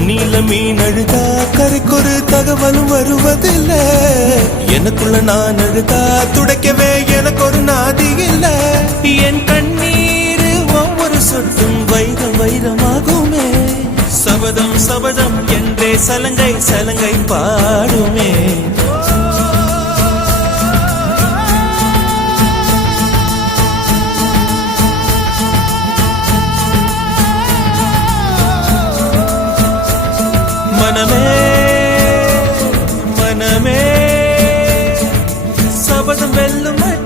தண்ணியில மீன் அழுதா கரைக்கொரு தகவலும் வருவதில்ல. எனக்குள்ள நான் அழுதா துடைக்கவே எனக்கு ஒரு நாதி இல்ல. என் கண்ணீர் ஒவ்வொரு சொட்டும் வைரம் வைரமாகுமே. சபதம் சபதம் என்றே சலங்கை சலங்கை பாடுமே. மனமே மனமே சபதம் வெல்லும்.